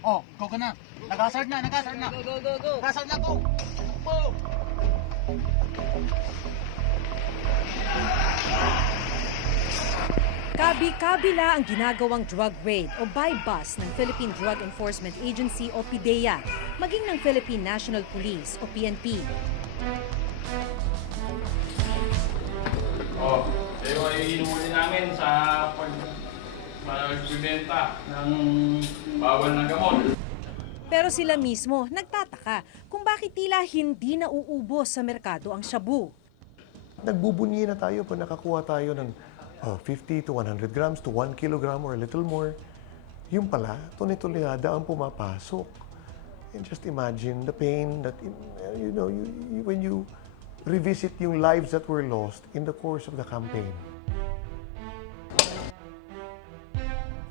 Oh, go ka na. Nag-hazard na, nag-hazard na. Go, go, go, go. Nag-hazard na, go. Go. Kabi-kabila ang ginagawang drug raid o buy bust ng Philippine Drug Enforcement Agency o PIDEA, maging ng Philippine National Police o PNP. Oh, kayo ay inuuli namin sa pag pagbibenta ng bawal na gamot. Pero sila mismo nagtataka kung bakit tila hindi nauubos sa merkado ang shabu. Nagbubunyi na tayo pag nakakuha tayo ng oh, 50 to 100 grams to 1 kilogram or a little more. Yung pala, tuni-tulyada ang pumapasok. And just imagine the pain that, you know, you, you, when you revisit yung lives that were lost in the course of the campaign.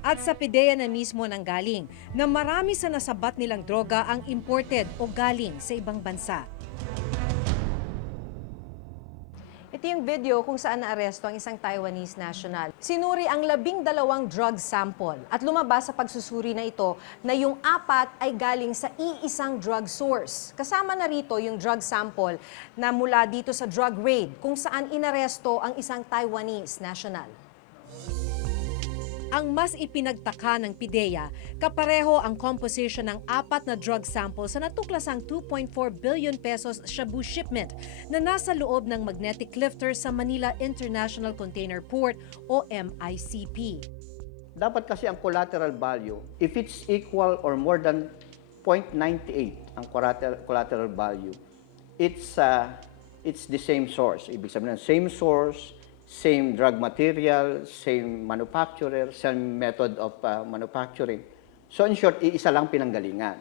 At sa PIDEA na mismo nang galing na marami sa nasabat nilang droga ang imported o galing sa ibang bansa. Ito yung video kung saan naaresto ang isang Taiwanese national. Sinuri ang labing dalawang drug sample at lumabas sa pagsusuri na ito na yung apat ay galing sa iisang drug source. Kasama na rito yung drug sample na mula dito sa drug raid kung saan inaresto ang isang Taiwanese national. Ang mas ipinagtaka ng PIDEA, kapareho ang composition ng apat na drug sample sa natuklasang 2.4 billion pesos shabu shipment na nasa loob ng magnetic lifter sa Manila International Container Port o MICP. Dapat kasi ang collateral value, if it's equal or more than 0.98 ang collateral, collateral value, it's, uh, it's the same source. Ibig sabihin, same source, same drug material, same manufacturer, same method of uh, manufacturing. So in short, iisa lang pinanggalingan.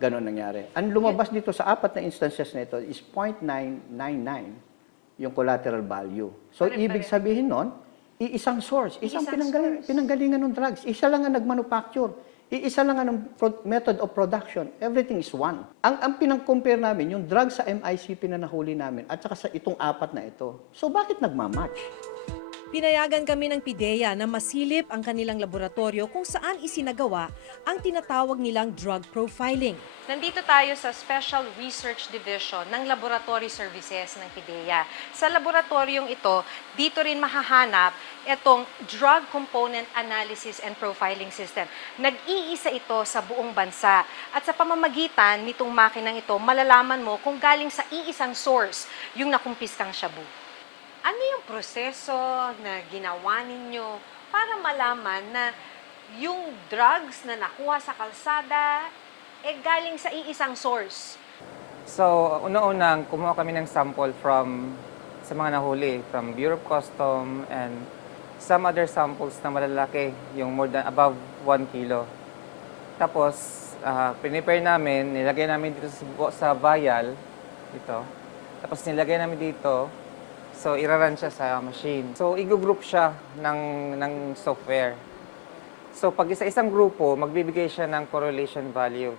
Ganon nangyari. Ang lumabas dito sa apat na instances na ito is 0.999 yung collateral value. So ibig sabihin nun, iisang source, isang pinanggaling, pinanggalingan ng drugs. Isa lang ang nagmanufacture. Iisa lang ang method of production. Everything is one. Ang, ang pinang-compare namin, yung drugs sa MICP na nahuli namin at saka sa itong apat na ito. So bakit nagmamatch? Pinayagan kami ng PIDEA na masilip ang kanilang laboratorio kung saan isinagawa ang tinatawag nilang drug profiling. Nandito tayo sa Special Research Division ng Laboratory Services ng PIDEA. Sa laboratoryong ito, dito rin mahahanap itong Drug Component Analysis and Profiling System. Nag-iisa ito sa buong bansa. At sa pamamagitan nitong makinang ito, malalaman mo kung galing sa iisang source yung nakumpiskang shabu. Ano yung proseso na ginawa ninyo para malaman na yung drugs na nakuha sa kalsada eh galing sa iisang source? So, una-unang kumuha kami ng sample from sa mga nahuli, from Bureau of Custom and some other samples na malalaki, yung more than above 1 kilo. Tapos, uh, prepare namin, nilagay namin dito sa, sa vial, ito. Tapos nilagay namin dito, so iraran siya sa machine. So, i-group siya ng, ng software. So, pag isa-isang grupo, magbibigay siya ng correlation value.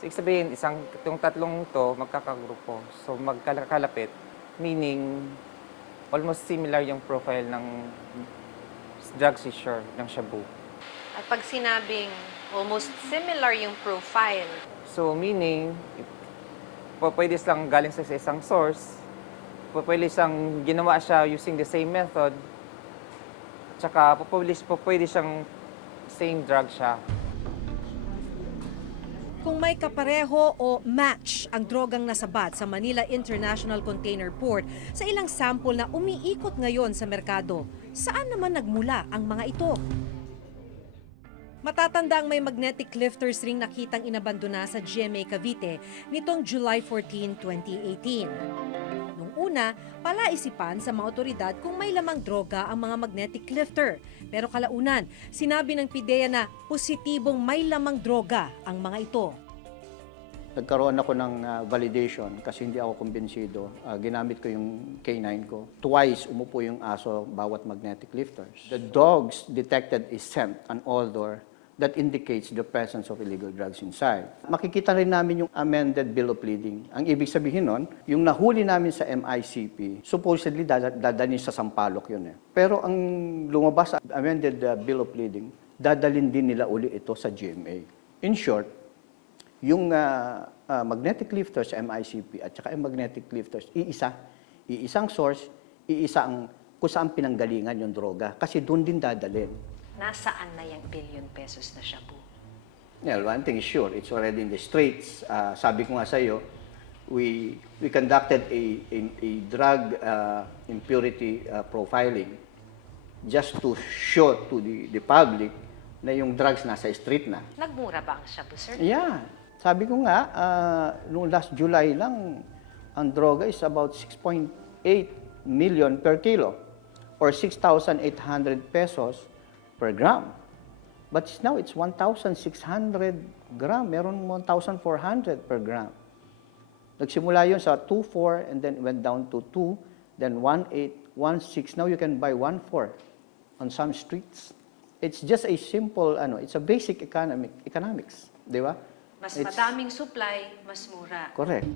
So, ibig sabihin, isang, itong tatlong to magkakagrupo. So, magkakalapit. Meaning, almost similar yung profile ng drug seizure ng shabu. At pag sinabing almost similar yung profile, So, meaning, pwede silang galing sa isang source, pwede siyang ginawa siya using the same method, tsaka pwede, po- pwede siyang same drug siya. Kung may kapareho o match ang drogang nasabat sa Manila International Container Port sa ilang sample na umiikot ngayon sa merkado, saan naman nagmula ang mga ito? Matatanda ang may magnetic lifters ring nakitang inabandona sa GMA Cavite nitong July 14, 2018. Una, palaisipan sa mga otoridad kung may lamang droga ang mga magnetic lifter. Pero kalaunan, sinabi ng PIDEA na positibong may lamang droga ang mga ito. Nagkaroon ako ng uh, validation kasi hindi ako kumbinsido. Uh, ginamit ko yung K9 ko. Twice umupo yung aso bawat magnetic lifters. The dogs detected a scent, an odor, that indicates the presence of illegal drugs inside. Makikita rin namin yung amended bill of lading. Ang ibig sabihin nun, yung nahuli namin sa MICP, supposedly dada- dadalhin sa Sampaloc yun eh. Pero ang lumabas sa amended uh, bill of lading, dadalin din nila uli ito sa GMA. In short, yung ah, ah, magnetic lifters MICP at saka yung magnetic lifters, iisa. Iisang source, iisa ang kung saan pinanggalingan yung droga. Kasi doon din dadalhin. Nasaan na yung billion pesos na shabu? Well, one thing is sure, it's already in the streets. Ah, sabi ko nga sa iyo, we we conducted a a, a drug ah, impurity ah, profiling just to show to the the public na yung drugs nasa street na. Nagmura ba ang shabu, sir? Yeah. Sabi ko nga, ah, noong last July lang, ang droga is about 6.8 million per kilo or 6,800 pesos per gram. But now it's 1,600 gram. Meron 1,400 per gram. Nagsimula yun sa 2.4 and then went down to 2, then 1.8, 1.6. Now you can buy 1.4 on some streets. It's just a simple, ano, it's a basic economic, economics. Di ba? Mas It's- madaming supply, mas mura. Correct.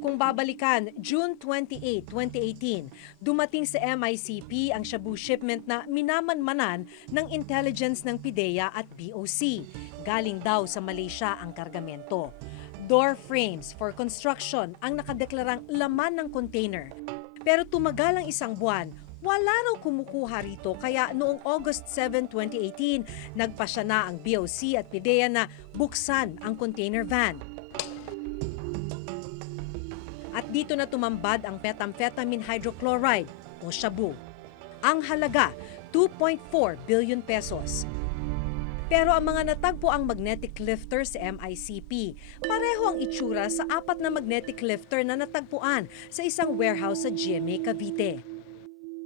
Kung babalikan, June 28, 2018, dumating sa MICP ang shabu shipment na minamanmanan ng intelligence ng PIDEA at BOC. Galing daw sa Malaysia ang kargamento. Door frames for construction ang nakadeklarang laman ng container. Pero tumagal ang isang buwan, wala raw kumukuha rito kaya noong August 7, 2018, nagpasya na ang BOC at PIDEA na buksan ang container van. At dito na tumambad ang methamphetamine hydrochloride o shabu. Ang halaga, 2.4 billion pesos. Pero ang mga natagpo ang magnetic lifter sa MICP, pareho ang itsura sa apat na magnetic lifter na natagpuan sa isang warehouse sa GMA Cavite.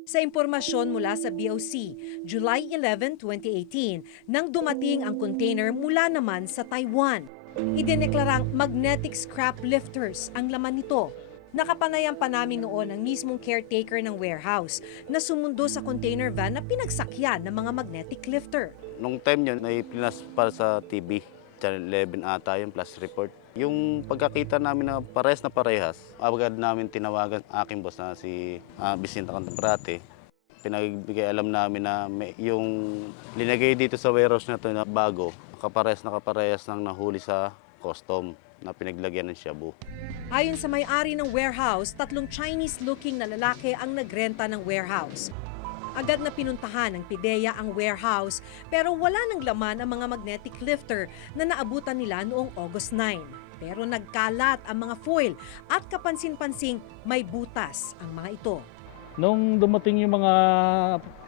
Sa impormasyon mula sa BOC, July 11, 2018, nang dumating ang container mula naman sa Taiwan. Idineklarang magnetic scrap lifters ang laman nito. Nakapanayam pa namin noon ang mismong caretaker ng warehouse na sumundo sa container van na pinagsakyan ng mga magnetic lifter. Nung time yun, may pinas para sa TV. Channel 11 ata yung plus report. Yung pagkakita namin na pares na parehas, agad namin tinawagan aking boss na si uh, Vicente Cantabrate. Pinagbigay alam namin na may, yung linagay dito sa warehouse na to na bago, kapares na kaparehas ng nahuli sa custom na pinaglagyan ng shabu. Ayon sa may-ari ng warehouse, tatlong Chinese-looking na lalaki ang nagrenta ng warehouse. Agad na pinuntahan ng PIDEA ang warehouse pero wala nang laman ang mga magnetic lifter na naabutan nila noong August 9. Pero nagkalat ang mga foil at kapansin-pansing may butas ang mga ito. Nung dumating yung mga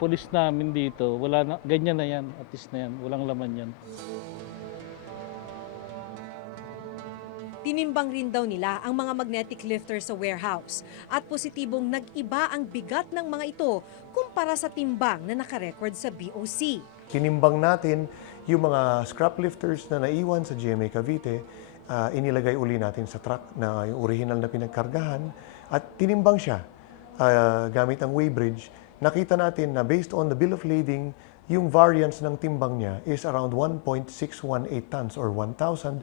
polis namin dito, wala na, ganyan na yan, atis na yan, walang laman yan. Tinimbang rin daw nila ang mga magnetic lifter sa warehouse at positibong nag-iba ang bigat ng mga ito kumpara sa timbang na nakarecord sa BOC. Tinimbang natin yung mga scrap lifters na naiwan sa GMA Cavite, ah, inilagay uli natin sa truck na yung original na pinagkargahan at tinimbang siya ah, gamit ang weighbridge. Nakita natin na based on the bill of lading, yung variance ng timbang niya is around 1.618 tons or 1,618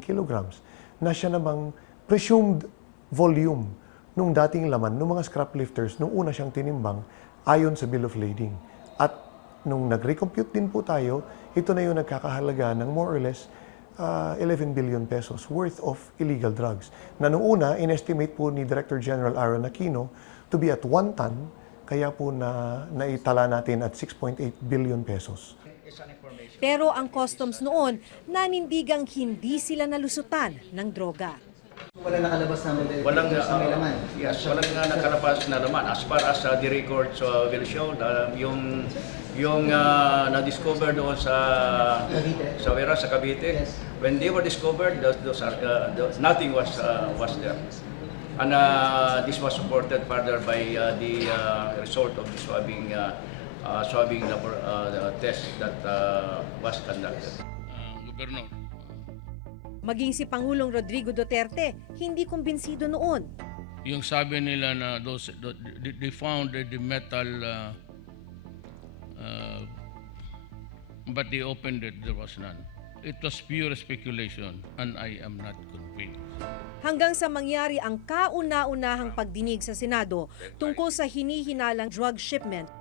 kilograms na siya namang presumed volume nung dating laman ng mga scrap lifters nung una siyang tinimbang ayon sa bill of lading. At nung nag-recompute din po tayo, ito na yung nagkakahalaga ng more or less ah, 11 billion pesos worth of illegal drugs. Na nung una, in-estimate po ni Director General Aaron Aquino to be at 1 ton, kaya po na naitala natin at 6.8 billion pesos. Pero ang customs noon, nanindigang hindi sila nalusutan ng droga. Wala nakalabas na model Walang, na may uh, laman. yes, walang nga nakalabas na laman. As far as uh, the records uh, will show, uh, yung yung uh, na-discover doon sa Cavite. sa Vera, sa Cavite, Yes. when they were discovered, those, those are, uh, those, nothing was uh, was there. And uh, this was supported further by uh, the uh, result of the swabbing uh, uh, swabbing labor, uh, test that uh, was conducted. uh, Governor. Maging si Pangulong Rodrigo Duterte, hindi kumbinsido noon. Yung sabi nila na those, they- they found the metal uh, uh, but they opened it, there was none. It was pure speculation and I am not convinced. Hanggang sa mangyari ang kauna-unahang pagdinig sa Senado tungkol sa hinihinalang drug shipment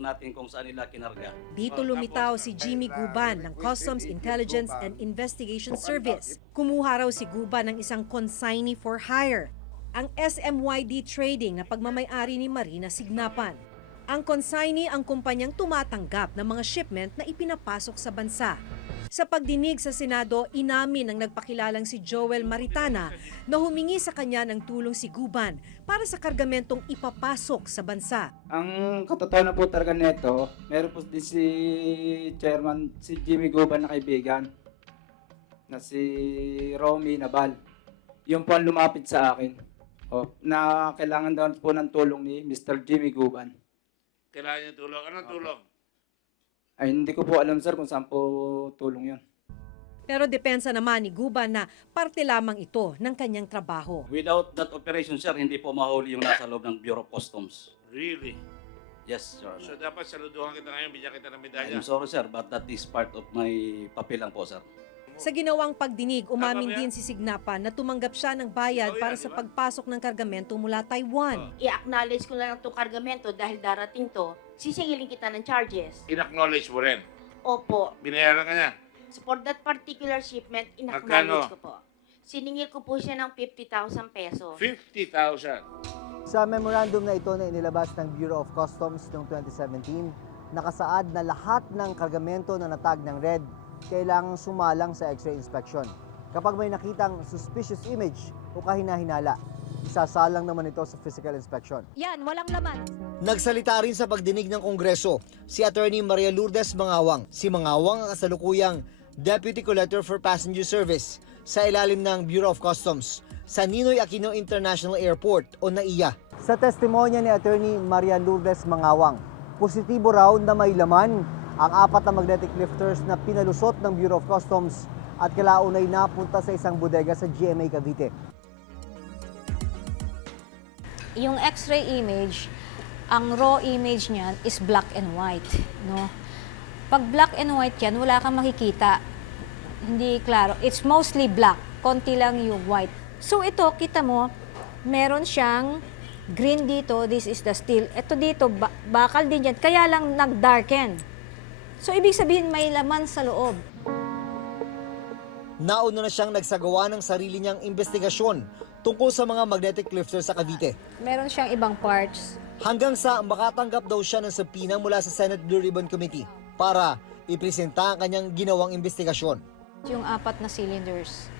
po natin kung saan nila kinarga. Dito lumitaw si Jimmy Guban ng Customs Intelligence and Investigation Service. Kumuha raw si Guban ng isang consignee for hire, ang SMYD Trading na pagmamayari ni Marina Signapan. Ang consignee ang kumpanyang tumatanggap ng mga shipment na ipinapasok sa bansa. Sa pagdinig sa Senado, inamin ng nagpakilalang si Joel Maritana na humingi sa kanya ng tulong si Guban para sa kargamentong ipapasok sa bansa. Ang katotohanan po talaga nito, meron po din si chairman, si Jimmy Guban na kaibigan, na si Romy Nabal. Yung po ang lumapit sa akin. Oh, na kailangan daw po ng tulong ni Mr. Jimmy Guban. Kailangan niya tulong. Anong tulong? Ay, hindi ko po alam sir kung saan po tulong yon. Pero depensa naman ni Guban na parte lamang ito ng kanyang trabaho. Without that operation, sir, hindi po mahuli yung nasa loob ng Bureau of Customs. Really? Yes, Your Honor. dapat saluduhan kita ngayon, bigyan kita ng I'm sorry, sir, but that is part of my papel lang po, sir. Sa ginawang pagdinig, umamin Tama ba yan? din si Signapan na tumanggap siya ng bayad Ikaw yan, para di sa ba? pagpasok ng kargamento mula Taiwan. i-acknowledge ko na lang itong kargamento dahil darating to, sisingilin kita ng charges. In-acknowledge mo rin. Opo. Binayaran ka niya. So for that particular shipment, in-acknowledge Magkano? ko po. Siningil ko po siya ng 50,000 pesos. 50,000. Sa memorandum na ito na inilabas ng Bureau of Customs noong 2017, nakasaad na lahat ng kargamento na natag ng red kailangang sumalang sa x-ray inspection. Kapag may nakitang suspicious image o kahinahinala, isasalang naman ito sa physical inspection. Yan, walang laman. Nagsalita rin sa pagdinig ng Kongreso si Attorney Maria Lourdes Mangawang. Si Mangawang ang kasalukuyang Deputy Collector for Passenger Service sa ilalim ng Bureau of Customs sa Ninoy Aquino International Airport o NAIA. Sa testimonya ni Attorney Maria Lourdes Mangawang, positibo raw na may laman ang apat na magnetic lifters na pinalusot ng Bureau of Customs at kalaunay napunta sa isang bodega sa GMA Cavite. Yung x-ray image, ang raw image niyan is black and white, no? Pag black and white yan, wala kang makikita. Hindi klaro. It's mostly black. Konti lang yung white. So ito, kita mo, meron siyang green dito. This is the steel. Ito dito, ba- bakal din yan. Kaya lang nag-darken. So ibig sabihin may laman sa loob. Nauna na siyang nagsagawa ng sarili niyang investigasyon tungkol sa mga magnetic lifters sa Cavite. Meron siyang ibang parts. Hanggang sa makatanggap daw siya ng sapina mula sa Senate Blue Ribbon Committee para ipresenta ang kanyang ginawang investigasyon. Yung apat na cylinders,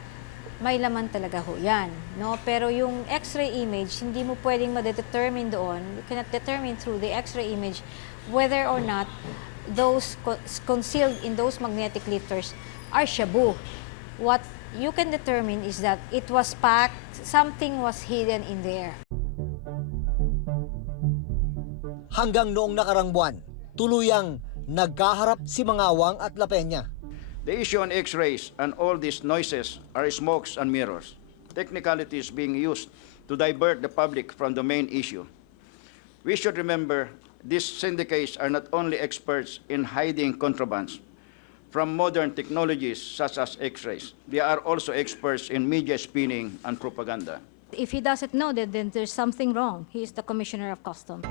may laman talaga ho yan. No? Pero yung x-ray image, hindi mo pwedeng ma-determine doon. You cannot determine through the x-ray image whether or not those co- concealed in those magnetic lifters are shabu. What you can determine is that it was packed, something was hidden in there. Hanggang noong nakarang buwan, tuluyang nagkaharap si Mangawang at La Peña. The issue on X-rays and all these noises are smokes and mirrors, technicalities being used to divert the public from the main issue. We should remember these syndicates are not only experts in hiding contrabands from modern technologies such as X-rays, they are also experts in media spinning and propaganda. If he doesn't know that, then there's something wrong. He is the commissioner of customs.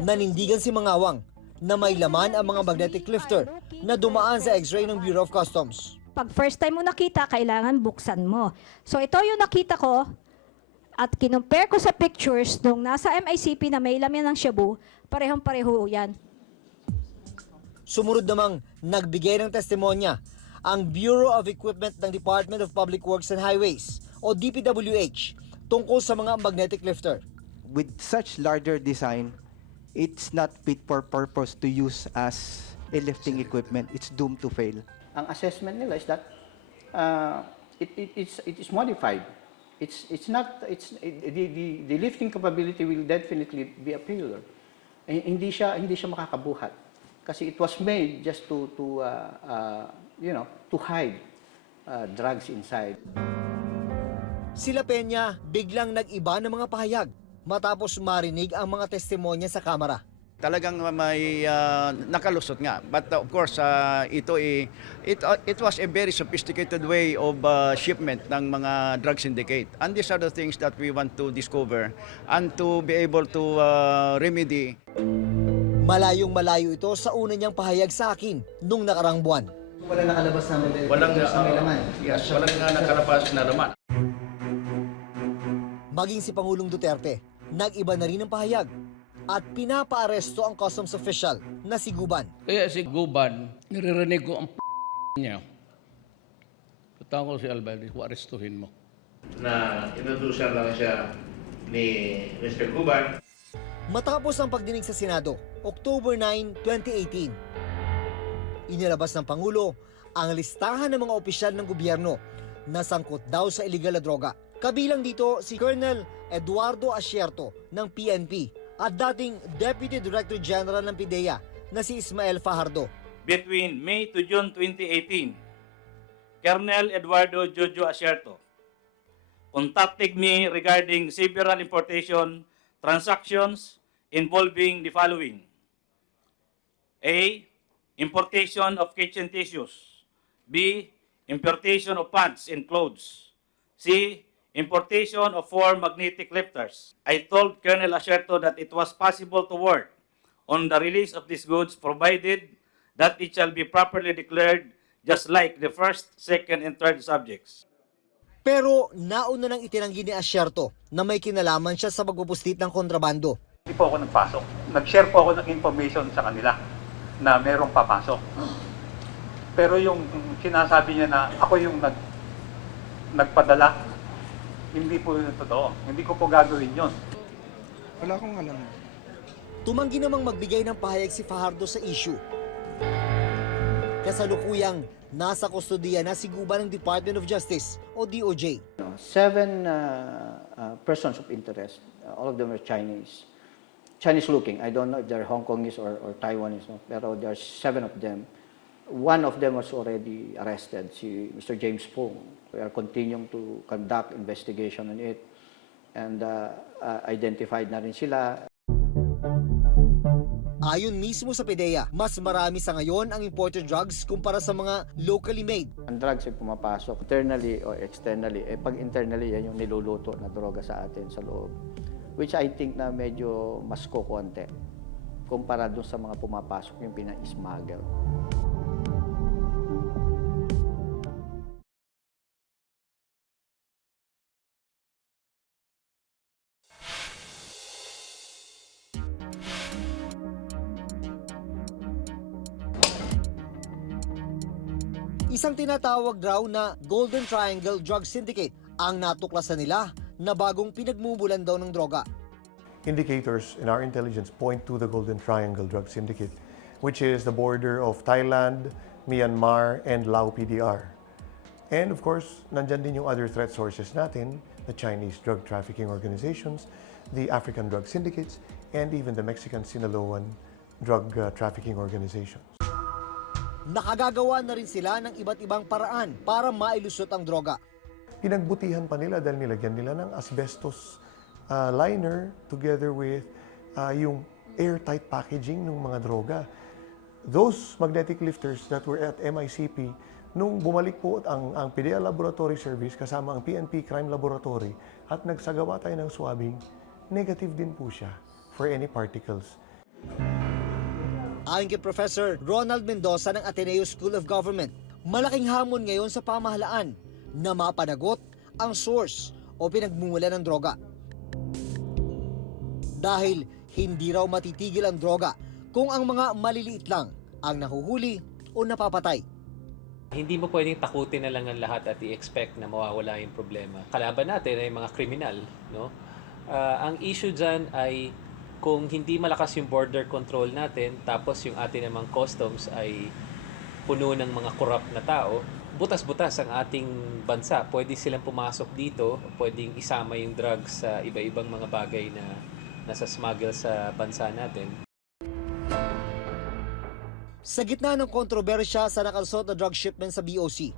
Nanindigan si Mangawang na may laman ang mga magnetic lifter na dumaan sa x-ray ng Bureau of Customs. Pag first time mo nakita, kailangan buksan mo. So ito yung nakita ko at kinumpare ko sa pictures nung nasa MICP na may laman ng shabu, parehong-pareho yan. Sumunod namang nagbigay ng testimonya ang Bureau of Equipment ng Department of Public Works and Highways o DPWH tungkol sa mga magnetic lifter. With such larger design, it's not fit for purpose to use as a lifting equipment. It's doomed to fail. Ang assessment nila is that uh, it, it, it's, it is modified. It's, it's not, it's, the, the, the lifting capability will definitely be a failure. Eh, hindi siya, hindi siya makakabuhat. Kasi it was made just to, to uh, uh, you know, to hide uh, drugs inside. Sila Peña biglang nag-iba ng mga pahayag matapos marinig ang mga testimonya sa kamera. talagang may uh, nakalusot nga. But uh, of course, uh, ito eh, it, uh, it was a very sophisticated way of uh, shipment ng mga drug syndicate. And these are the things that we want to discover and to be able to uh, remedy. Malayong malayo ito sa una niyang pahayag sa akin nung nakarang buwan. Wala nakalabas na metal Walang, detectors na may uh, laman. yes, walang uh, nakalabas na laman. Maging si Pangulong Duterte, nag-iba na rin ang pahayag at pinapaaresto ang customs official na si Guban. Kaya si Guban, niririnig ko ang p- niya. Katawag ko si Albalde, kung arestuhin mo. na introduce lang siya ni Mr. Guban. Matapos ang pagdinig sa Senado, October 9, 2018, inilabas ng Pangulo ang listahan ng mga opisyal ng gobyerno na sangkot daw sa iligal na droga. Kabilang dito si Colonel Eduardo Asierto ng PNP at dating Deputy Director General ng PIDEA na si Ismael Fajardo. Between May to June 2018, Colonel Eduardo Jojo Asierto contacted me regarding several importation transactions involving the following. A. Importation of kitchen tissues. B. Importation of pants and clothes. C. Importation of four magnetic lifters. I told Colonel Asierto that it was possible to work on the release of these goods provided that it shall be properly declared just like the first, second, and third subjects. Pero nauna nang itinanggi ni Asierto na may kinalaman siya sa pagpupuslit ng kontrabando. Hindi po ako nagpasok. Nag-share po ako ng information sa kanila na merong papasok. Pero yung sinasabi niya na ako yung nag, nagpadala, hindi po yun totoo. Hindi ko po gagawin yun. Wala akong alam. Tumanggi namang magbigay ng pahayag si Fajardo sa issue. Kasalukuyang nasa kustodiya na si Guban ng Department of Justice o DOJ. Seven uh, uh, persons of interest, uh, all of them are Chinese. Chinese looking. I don't know if they're Hong Kongese or, or Taiwanese, no? pero there are seven of them. One of them was already arrested, si Mr. James Fung. We are continuing to conduct investigation on it and uh, uh, identified na rin sila. Ayon mismo sa PDEA, mas marami sa ngayon ang imported drugs kumpara sa mga locally made. Ang drugs ay pumapasok internally or externally. Eh, pag internally, yan yung niluluto na droga sa atin sa loob. Which I think na medyo mas kukonti kumpara dun sa mga pumapasok yung pina-smuggle. Isang tinatawag raw na Golden Triangle Drug Syndicate ang natuklasan nila na bagong pinagmumulan daw ng droga. Indicators in our intelligence point to the Golden Triangle Drug Syndicate, which is the border of Thailand, Myanmar, and Lao PDR. And of course, nandyan din yung other threat sources natin, the Chinese drug trafficking organizations, the African drug syndicates, and even the Mexican Sinaloan drug uh, trafficking organizations. Nakagagawa na rin sila ng iba't ibang paraan para mailusot ang droga. Pinagbutihan pa nila dahil nilagyan nila ng asbestos uh, liner together with uh, yung airtight packaging ng mga droga. Those magnetic lifters that were at MICP, nung bumalik po ang, ang PDEA Laboratory Service kasama ang PNP Crime Laboratory at nagsagawa tayo ng swabbing, negative din po siya for any particles. Ayon kay Professor Ronald Mendoza ng Ateneo School of Government, malaking hamon ngayon sa pamahalaan na mapanagot ang source o pinagmumula ng droga. Dahil hindi raw matitigil ang droga kung ang mga maliliit lang ang nahuhuli o napapatay. Hindi mo pwedeng takutin na lang ang lahat at i-expect na mawawala yung problema. Kalaban natin ay mga kriminal, no? Ah, ang issue dyan ay kung hindi malakas yung border control natin, tapos yung atin namang customs ay puno ng mga corrupt na tao, butas-butas ang ating bansa. Pwede silang pumasok dito, pwedeng isama yung drugs sa iba-ibang mga bagay na nasa smuggle sa bansa natin. Sa gitna ng kontrobersya sa nakalusot na drug shipment sa BOC,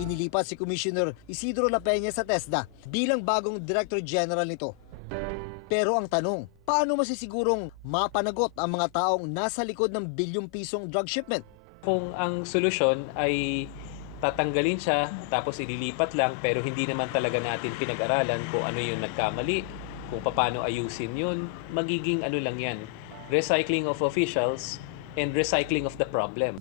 inilipat si Commissioner Isidro La Peña sa TESDA bilang bagong Director General nito. Pero ang tanong, paano masisigurong mapanagot ang mga taong nasa likod ng bilyong pisong drug shipment? Kung ang solusyon ay tatanggalin siya tapos ililipat lang pero hindi naman talaga natin pinag-aralan kung ano yung nagkamali, kung paano ayusin yun, magiging ano lang yan, recycling of officials, and recycling of the problem.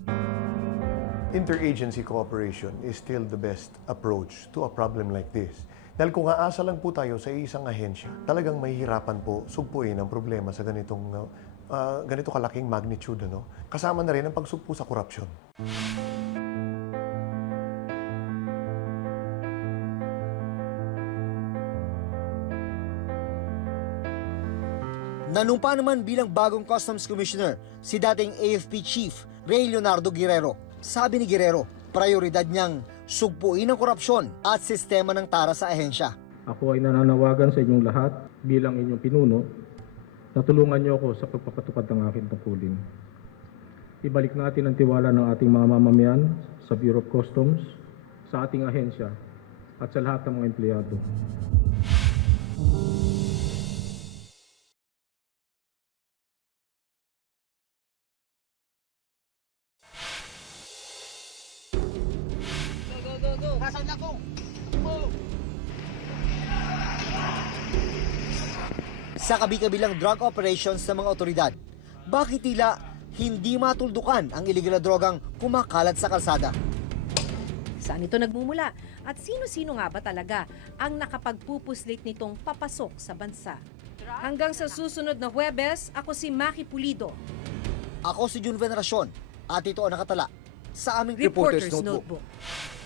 Interagency cooperation is still the best approach to a problem like this. Dahil kung aasa lang po tayo sa isang ahensya, talagang mahihirapan po sugpuin ang problema sa ganitong uh, ganito kalaking magnitude. Ano? Kasama na rin ang pagsugpo sa korupsyon. Nanumpa naman bilang bagong Customs Commissioner si dating AFP Chief Ray Leonardo Guerrero. Sabi ni Guerrero, prioridad niyang sugpuin ang korupsyon at sistema ng tara sa ahensya. Ako ay nananawagan sa inyong lahat bilang inyong pinuno na tulungan niyo ako sa pagpapatupad ng aking tungkulin. Ibalik natin ang tiwala ng ating mga mamamayan sa Bureau of Customs, sa ating ahensya at sa lahat ng mga empleyado. Nasaan na ko? Move! Sa kabi-kabilang drug operations ng mga otoridad, bakit tila hindi matuldukan ang iligal na drogang kumakalat sa kalsada? Saan ito nagmumula? At sino-sino nga ba talaga ang nakapagpupuslit nitong papasok sa bansa? Hanggang sa susunod na Huwebes, ako si Maki Pulido. Ako si Jun Veneracion at ito ang nakatala sa aming Reporter's Reporter's Notebook. Notebook.